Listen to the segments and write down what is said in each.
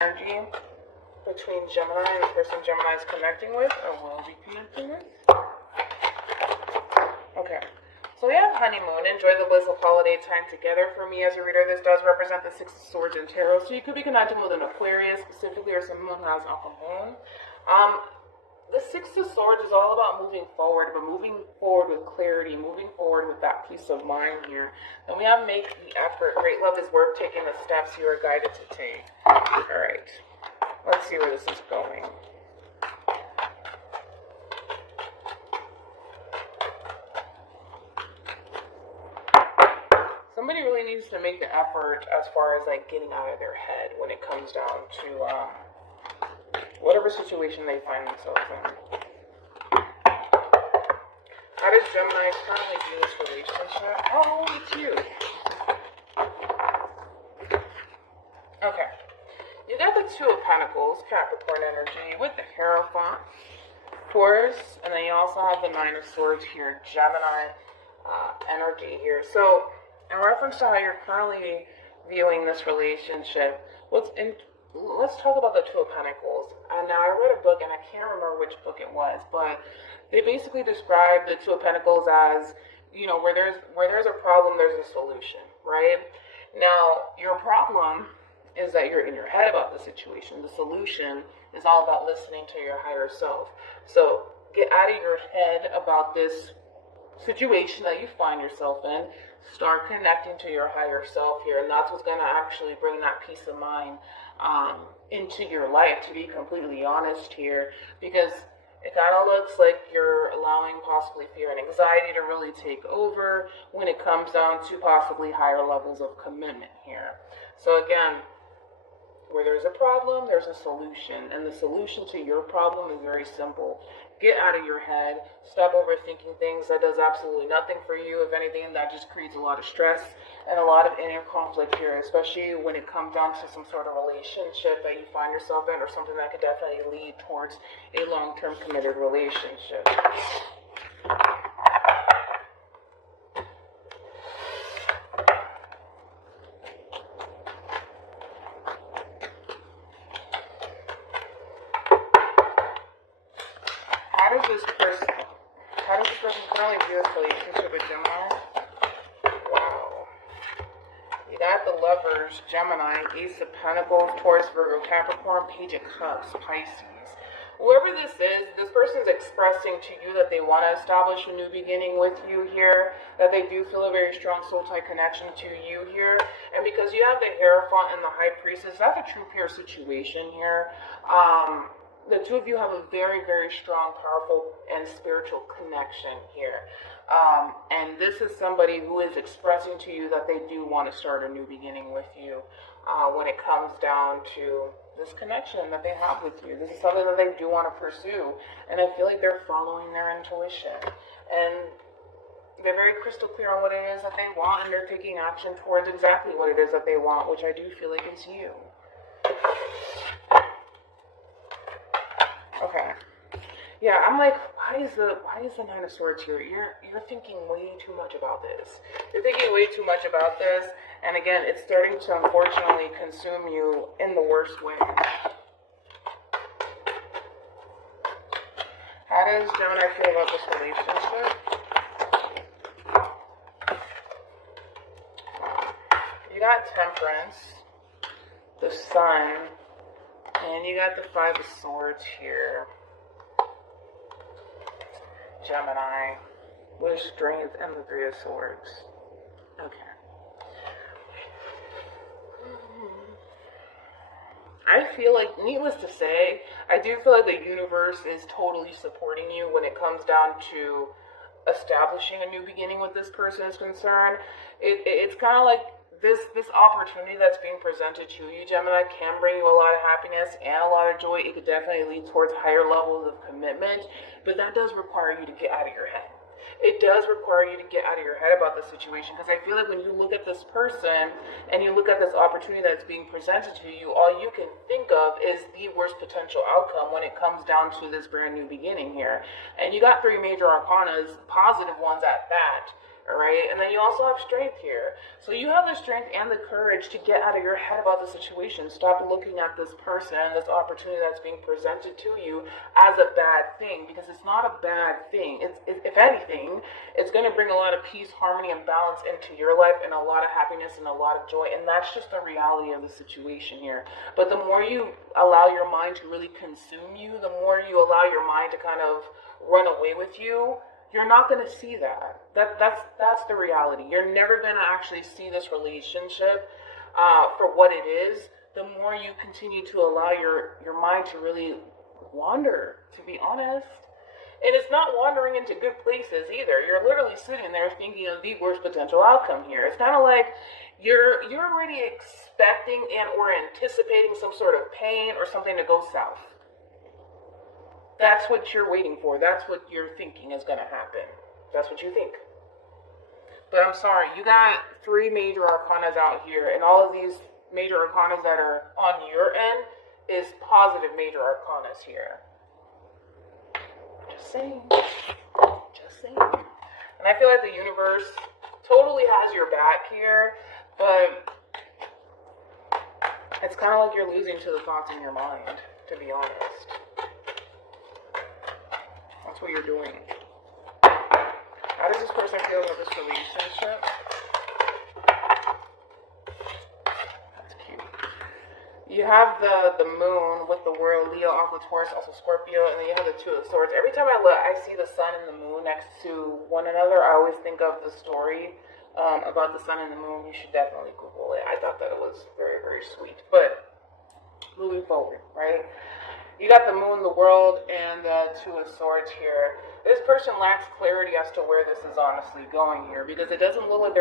energy between Gemini and the person Gemini is connecting with or will be connecting with. Okay. So we have honeymoon. Enjoy the bliss of holiday time together. For me as a reader, this does represent the Six of Swords in Tarot. So you could be connecting with an Aquarius specifically or someone who has Alpha Moon. The Six of Swords is all about moving forward, but moving forward with clarity, moving forward with that peace of mind here. Then we have make the effort. Great love is worth taking the steps you are guided to take. All right. Let's see where this is going. Somebody really needs to make the effort as far as like getting out of their head when it comes down to whatever situation they find themselves in. How does Gemini currently view this relationship? Oh, it's you. Okay. You got the Two of Pentacles, Capricorn energy, with the Hierophant, Taurus, and then you also have the Nine of Swords here, Gemini energy here. So, in reference to how you're currently viewing this relationship, let's talk about the Two of Pentacles. And now I read a book, and I can't remember which book it was, but they basically described the Two of Pentacles as, you know, where there's a problem, there's a solution, right? Now, your problem is that you're in your head about the situation. The solution is all about listening to your higher self. So get out of your head about this situation that you find yourself in. Start connecting to your higher self here, and that's what's going to actually bring that peace of mind into your life, to be completely honest here, because it kind of looks like you're allowing possibly fear and anxiety to really take over when it comes down to possibly higher levels of commitment here. So again, where there's a problem, there's a solution. And the solution to your problem is very simple. Get out of your head. Stop overthinking things. That does absolutely nothing for you. If anything, that just creates a lot of stress and a lot of inner conflict here, especially when it comes down to some sort of relationship that you find yourself in, or something that could definitely lead towards a long-term committed relationship. How does this person currently view this relationship with Gemini? Wow. You got the Lovers, Gemini, Ace of Pentacles, Taurus, Virgo, Capricorn, Page of Cups, Pisces. Whoever this is, this person's expressing to you that they want to establish a new beginning with you here, that they do feel a very strong soul-tie connection to you here. And because you have the Hierophant and the High Priestess, that's a true pair situation here. The two of you have a very, very strong, powerful, and spiritual connection here. And this is somebody who is expressing to you that they do want to start a new beginning with you when it comes down to this connection that they have with you. This is something that they do want to pursue. And I feel like they're following their intuition. And they're very crystal clear on what it is that they want, and they're taking action towards exactly what it is that they want, which I do feel like is you. Okay. Yeah, I'm like, why is the Nine of Swords here? You're thinking way too much about this. You're thinking way too much about this, and again, it's starting to unfortunately consume you in the worst way. How does Gemini feel about this relationship? You got Temperance, the Sun, and you got the Five of Swords here. Gemini, with Strength and the Three of Swords. Okay. I feel like, needless to say, I do feel like the universe is totally supporting you when it comes down to establishing a new beginning with this person is concerned. It's kind of like this opportunity that's being presented to you, Gemini, can bring you a lot of happiness and a lot of joy. It could definitely lead towards higher levels of commitment, but that does require you to get out of your head. It does require you to get out of your head about the situation, because I feel like when you look at this person and you look at this opportunity that's being presented to you, all you can think of is the worst potential outcome when it comes down to this brand new beginning here. And you got three major arcanas, positive ones at that. All right, and then you also have strength here. So you have the strength and the courage to get out of your head about the situation. Stop looking at this person, this opportunity that's being presented to you as a bad thing, because it's not a bad thing. If anything, it's going to bring a lot of peace, harmony, and balance into your life, and a lot of happiness and a lot of joy. And that's just the reality of the situation here. But the more you allow your mind to really consume you, the more you allow your mind to kind of run away with you, you're not going to see that. That's the reality. You're never going to actually see this relationship for what it is. The more you continue to allow your mind to really wander, to be honest. And it's not wandering into good places either. You're literally sitting there thinking of the worst potential outcome here. It's kind of like you're already expecting and or anticipating some sort of pain or something to go south. That's what you're waiting for. That's what you're thinking is going to happen. That's what you think. But I'm sorry, you got 3 major arcanas out here, and all of these major arcanas that are on your end is positive major arcanas here. Just saying. Just saying. And I feel like the universe totally has your back here, but it's kind of like you're losing to the thoughts in your mind, to be honest. That's what you're doing. How does this person feel about this relationship? That's cute. You have the moon with the world, Leo, Aqua, Taurus, also Scorpio, and then you have the 2 of Swords. Every time I look, I see the sun and the moon next to one another. I always think of the story about the sun and the moon. You should definitely Google it. I thought that it was very, very sweet. But moving forward, right? You got the moon, the world, and the 2 of Swords here. This person lacks clarity as to where this is honestly going here, because it doesn't look like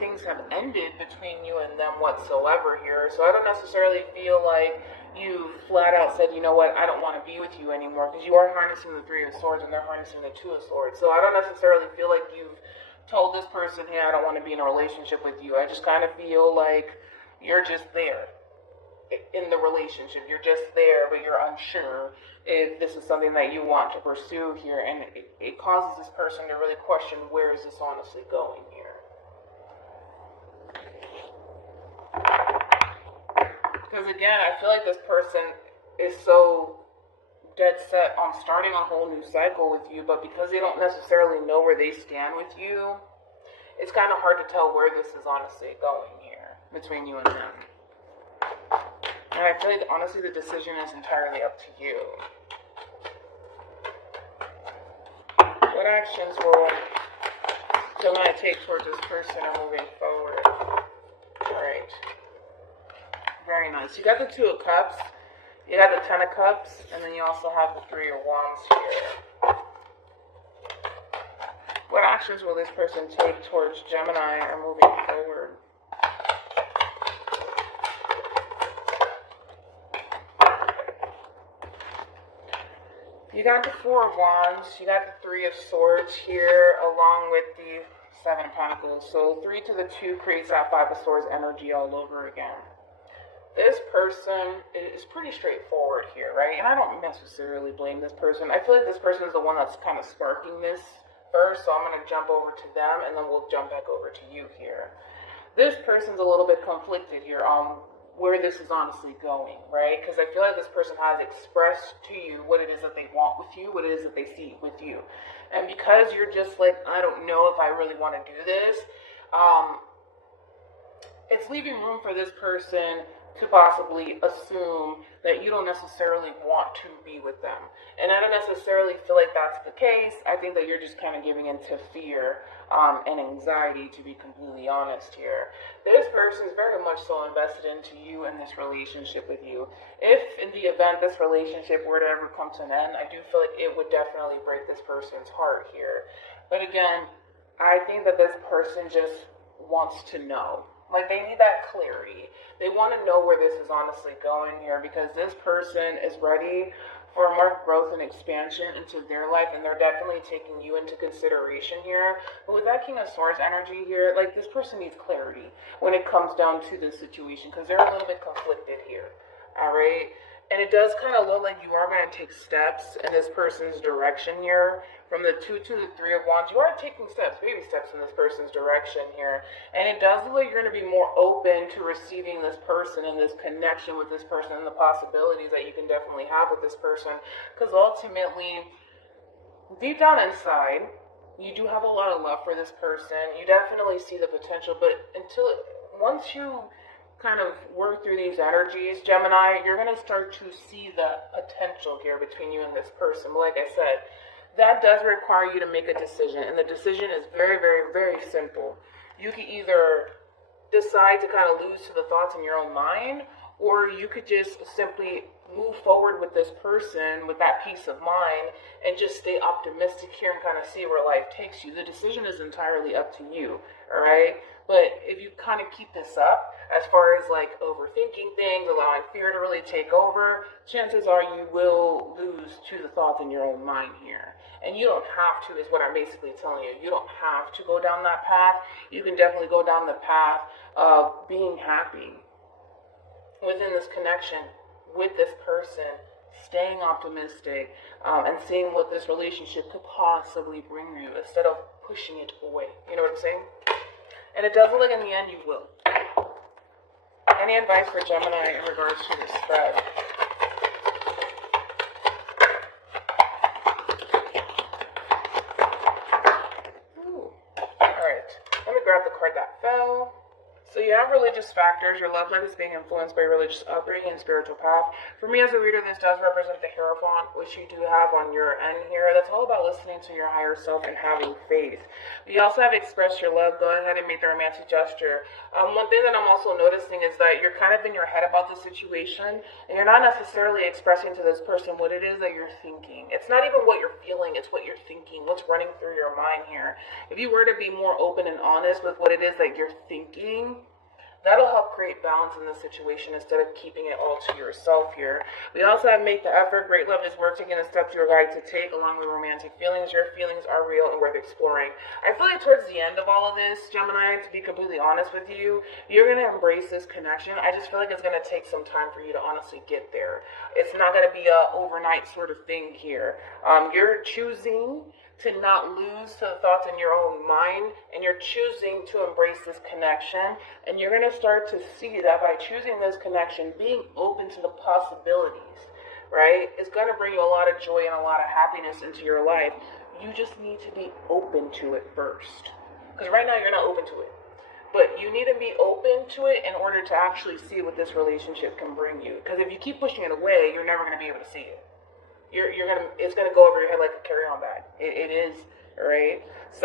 things have ended between you and them whatsoever here. So I don't necessarily feel like you flat out said, you know what, I don't want to be with you anymore, because you are harnessing the 3 of Swords and they're harnessing the 2 of Swords. So I don't necessarily feel like you've told this person, hey, I don't want to be in a relationship with you. I just kind of feel like you're just there. In the relationship, you're just there, but you're unsure if this is something that you want to pursue here, and it causes this person to really question, where is this honestly going here? Because again, I feel like this person is so dead set on starting a whole new cycle with you, but because they don't necessarily know where they stand with you, it's kind of hard to tell where this is honestly going here between you and them. And I feel like, honestly, the decision is entirely up to you. What actions will Gemini take towards this person moving forward? Alright. Very nice. You got the 2 of Cups, you got the 10 of Cups, and then you also have the 3 of Wands here. What actions will this person take towards Gemini moving forward? You got the 4 of Wands, you got the 3 of Swords here, along with the 7 of Pentacles. So 3 to the 2 creates that 5 of Swords energy all over again. This person is pretty straightforward here, right? And I don't necessarily blame this person. I feel like this person is the one that's kind of sparking this first, so I'm going to jump over to them, and then we'll jump back over to you here. This person's a little bit conflicted here on where this is honestly going, right? Because I feel like this person has expressed to you what it is that they want with you, what it is that they see with you. And because you're just like, I don't know if I really want to do this, it's leaving room for this person to possibly assume that you don't necessarily want to be with them. And I don't necessarily feel like that's the case. I think that you're just kind of giving into fear and anxiety, to be completely honest here. This person is very much so invested into you and this relationship with you. If in the event this relationship were to ever come to an end, I do feel like it would definitely break this person's heart here. But again, I think that this person just wants to know. Like, they need that clarity. They want to know where this is honestly going here, because this person is ready for more growth and expansion into their life, and they're definitely taking you into consideration here. But with that King of Swords energy here, like, this person needs clarity when it comes down to this situation, because they're a little bit conflicted here. All right? And it does kind of look like you are going to take steps in this person's direction here. From the 2 to the 3 of Wands, you are taking steps, baby steps in this person's direction here. And it does look like you're going to be more open to receiving this person and this connection with this person and the possibilities that you can definitely have with this person. Because ultimately, deep down inside, you do have a lot of love for this person. You definitely see the potential, but once you kind of work through these energies, Gemini, you're going to start to see the potential here between you and this person. But like I said, that does require you to make a decision, and the decision is very, very, very simple. You can either decide to kind of lose to the thoughts in your own mind, or you could just simply move forward with this person with that peace of mind and just stay optimistic here and kind of see where life takes you. The decision is entirely up to you, all right? But if you kind of keep this up, as far as like overthinking things, allowing fear to really take over, chances are you will lose to the thoughts in your own mind here. And you don't have to, is what I'm basically telling you. You don't have to go down that path. You can definitely go down the path of being happy within this connection with this person, staying optimistic, and seeing what this relationship could possibly bring you instead of pushing it away. You know what I'm saying? And it does look like in the end you will. Any advice for Gemini in regards to this spread? Ooh. Alright, let me grab the card that fell. So you have religious factors. Your love life is being influenced by religious upbringing and spiritual path. For me as a reader, this does represent the Hierophant, which you do have on your end here. That's all about listening to your higher self and having faith. You also have expressed your love. Go ahead and make the romantic gesture. One thing that I'm also noticing is that you're kind of in your head about the situation, and you're not necessarily expressing to this person what it is that you're thinking. It's not even what you're feeling, it's what you're thinking, what's running through your mind here. If you were to be more open and honest with what it is that you're thinking, that'll help create balance in the situation instead of keeping it all to yourself here. We also have make the effort. Great love is worth taking the steps you are guided to take along with romantic feelings. Your feelings are real and worth exploring. I feel like towards the end of all of this, Gemini, to be completely honest with you, you're going to embrace this connection. I just feel like it's going to take some time for you to honestly get there. It's not going to be a overnight sort of thing here. You're choosing to not lose to the thoughts in your own mind, and you're choosing to embrace this connection, and you're going to start to see that by choosing this connection, being open to the possibilities, right, is going to bring you a lot of joy and a lot of happiness into your life. You just need to be open to it first, because right now you're not open to it, but you need to be open to it in order to actually see what this relationship can bring you, because if you keep pushing it away, you're never going to be able to see it. It's gonna go over your head like a carry-on bag. It is, right? So